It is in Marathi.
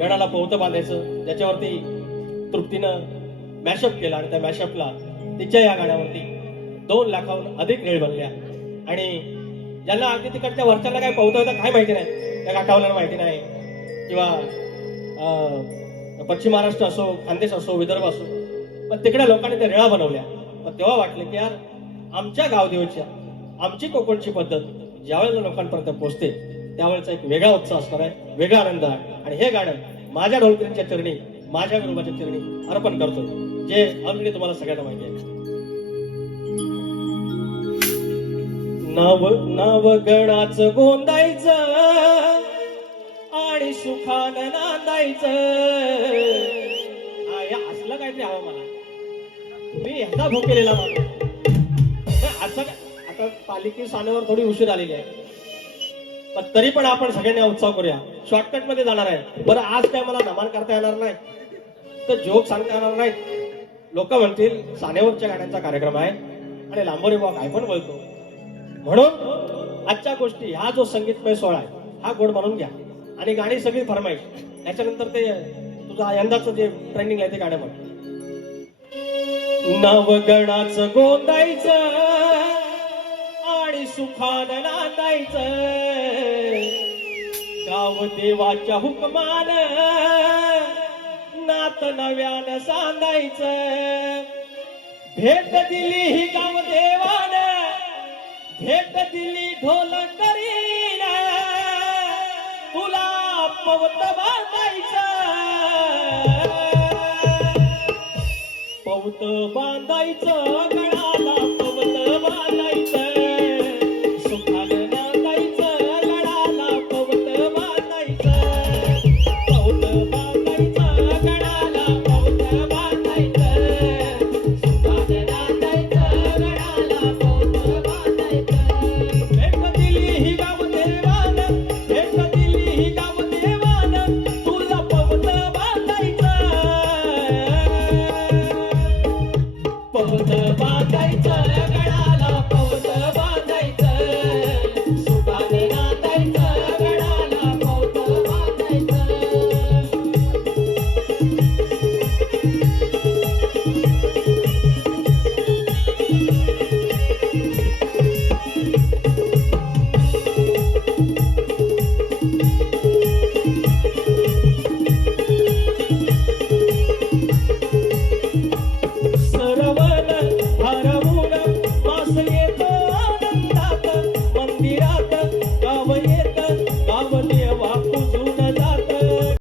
गणाला पवतं बांधायचं, ज्याच्यावरती तृप्तीनं मॅशअप केला आणि त्या मॅशअपला तिच्या या गाण्यावरती 2 लाखाहून अधिक रीळ बनल्या. आणि ज्यांना अगदी तिकडच्या वरच्यांना काय पवतं होतं काय माहिती नाही, त्या गाठावल्याला माहिती नाही, किंवा पश्चिम महाराष्ट्र असो, खानदेश असो, विदर्भ असो, पण तिकडे लोकांनी त्या रेळा बनवल्या. पण तेव्हा वाटलं की यार आमच्या गावदेवच्या, आमची कोकणची पद्धत ज्यावेळेला लोकांपर्यंत पोहोचते त्यावेळेचा एक वेगळा उत्साह असणार आहे, वेगळा आनंद आहे. आणि हे गाणं माझ्या ढोलकरींच्या चरणी, माझ्या गुरुबाच्या चरणी अर्पण करतो, जे ऑलरेडी तुम्हाला सगळ्यांना माहिती आहे. नाव नाव गणाचं गोंदायचं आणि सुखानं नांदायचं. असलं काहीतरी हवं मला, मी ह्याचा भोकेलेला माणूस असं. आता पालिके सानेवर थोडी उशीर आलेली आहे, पण तरी पण आपण सगळ्यांनी उत्साह करूया. शॉर्टकट मध्ये जाणार आहे. बरं आज काय मला धमाल करता येणार नाही, तर जोक सांगता येणार नाही. लोक म्हणतील सानेवरच्या गाण्यांचा कार्यक्रम आहे आणि लांबोरे बुवा काय पण बोलतो. म्हणून आजच्या गोष्टी, हा जो संगीतमय सोहळा आहे हा गोड बनवून घ्या आणि गाणी सगळी फरमाईश. याच्यानंतर ते तुझा यंदाचं जे ट्रेंडिंग आहे ते गाणं म्हण. नवगणाचं गोंदायचं आणि सुखानं नांदायचं, गाव देवाच्या हुकमान नात नव्यानं सांदायचं. भेट दिली ही गाव देवानं, भेट दिली ढोलकरीन, तुला पवत बांधायचं, पवत बांधायचं गणाला.